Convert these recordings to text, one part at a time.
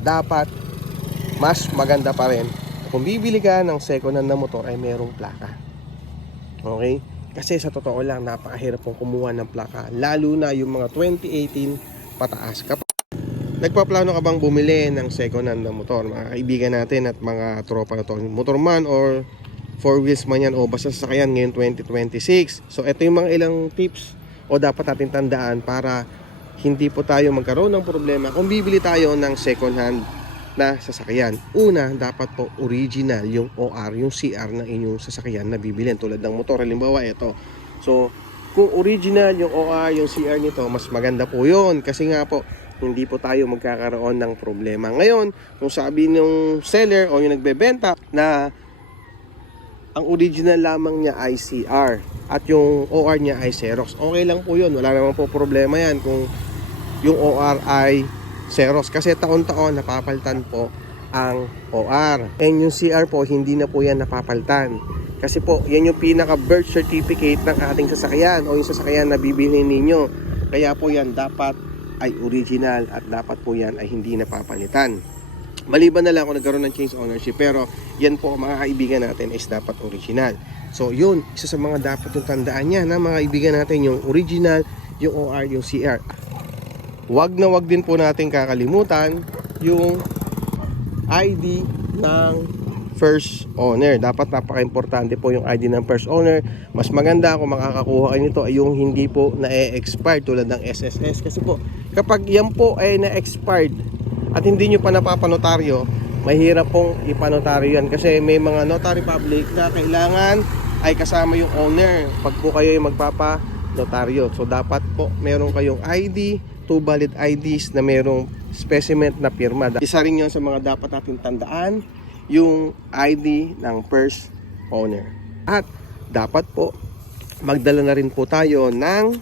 dapat mas maganda pa rin kung bibili ka ng second hand na motor ay merong plaka. Okay? Kasi sa totoo lang, napakahirap pong kumuha ng plaka, lalo na yung mga 2018 pataas. Kapag nagpaplano ka bang bumili ng second hand na motor, mga kaibigan natin at mga tropa na to, motorman or 4 wheels man yan o basta sasakyan ngayon 2026. So ito yung mga ilang tips o dapat natin tandaan para hindi po tayo magkaroon ng problema kung bibili tayo ng second hand na sasakyan. Una, dapat po original yung OR, yung CR ng inyong sasakyan na bibilin. Tulad ng motor, halimbawa ito. So kung original yung OR, yung CR nito, mas maganda po yun. Kasi nga po, hindi po tayo magkakaroon ng problema. Ngayon, kung sabi ng seller o yung nagbebenta na ang original lamang niya ay CR at yung OR niya ay Xerox, okay lang po yun. Wala naman po problema yan kung yung OR ay Xerox. Kasi taon-taon napapalitan po ang OR. And yung CR po, hindi na po yan napapalitan. Kasi po, yan yung pinaka birth certificate ng ating sasakyan o yung sasakyan na bibilhin ninyo. Kaya po yan dapat ay original at dapat po yan ay hindi napapalitan. Maliban na lang kung nagkaroon ng change ownership, pero yan po mga kaibigan natin is dapat original. So yun, isa sa mga dapat yung tandaan niya na mga kaibigan natin, yung original, yung OR, yung CR. Wag na wag din po natin kakalimutan yung ID ng first owner. Dapat napaka-importante po yung ID ng first owner. Mas maganda kung makakakuha kayo nito ay yung hindi po na-expire tulad ng SSS. Kasi po, kapag yan po ay na-expired at hindi nyo pa napapanotaryo, mahirap pong ipanotaryo yan. Kasi may mga notary public na kailangan ay kasama yung owner pag po kayo yung magpapanotaryo. So dapat po meron kayong ID, 2 valid IDs na merong specimen na pirma. Isa rin yun sa mga dapat natin tandaan, yung ID ng first owner. At dapat po magdala na rin po tayo ng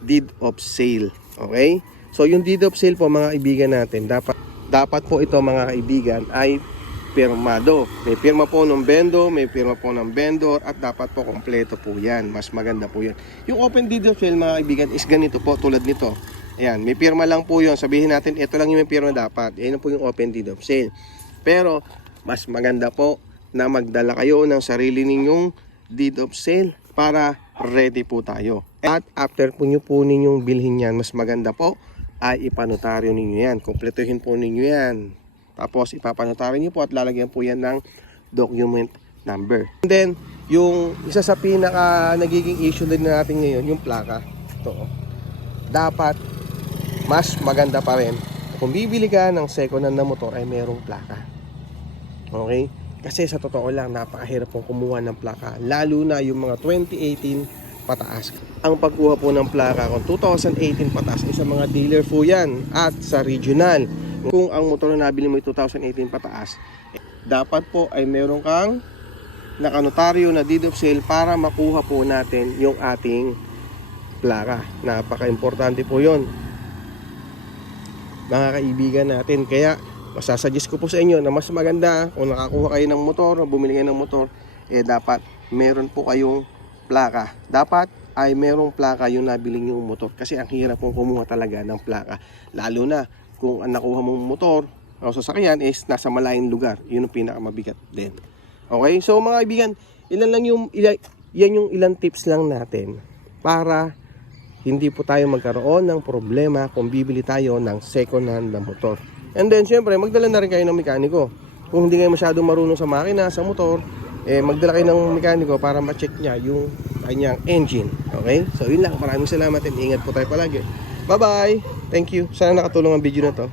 deed of sale. Okay? So yung deed of sale po mga kaibigan natin, dapat po ito mga kaibigan ay pirmado. May pirma po ng vendor at dapat po kompleto po yan. Mas maganda po yan. Yung open deed of sale mga kaibigan is ganito po, tulad nito. Ayan, may pirma lang po yun. Sabihin natin, ito lang yung may pirma dapat. Yan po yung open deed of sale. Pero mas maganda po na magdala kayo ng sarili ninyong deed of sale para ready po tayo. At after po ninyong bilhin yan, mas maganda po ay ipanotaryo ninyo yan. Kompletuhin po ninyo yan. Tapos ipapanotaryo nyo po at lalagyan po yan ng document number. And then, yung isa sa pinaka nagiging issue din natin ngayon, yung plaka. Ito. Dapat mas maganda pa rin kung bibili ka ng second hand na motor ay merong plaka. Okay? Kasi sa totoo lang, napakahirap pong kumuha ng plaka. Lalo na yung mga 2018 pataas. Ang pagkuha po ng plaka kung 2018 pataas ay sa mga dealer po yan at sa regional. Kung ang motor na nabili mo ay 2018 pataas, dapat po ay meron kang nakanotaryo na deed of sale para makuha po natin yung ating plaka. Napaka-importante po yon mga kaibigan natin. Kaya masasuggest ko po sa inyo na mas maganda kung nakakuha kayo ng motor o bumili kayo ng motor, dapat meron po kayong plaka. Dapat ay merong plaka yung nabili yung motor. Kasi ang hirap pong kumuha talaga ng plaka. Lalo na kung ang nakuha mong motor o sasakyan is nasa malayong lugar. Yun ang pinakamabigat din. Okay? So mga kaibigan, yan yung ilang tips lang natin para hindi po tayo magkaroon ng problema kung bibili tayo ng second hand na motor. And then syempre, magdala na rin kayo ng mekaniko. Kung hindi kayo masyadong marunong sa makina, sa motor, magdala kayo ng mekaniko para ma-check niya yung kanyang engine. Okay? So yun lang. Maraming salamat and ingat po tayo palagi. Bye-bye! Thank you. Sana nakatulong ang video na to.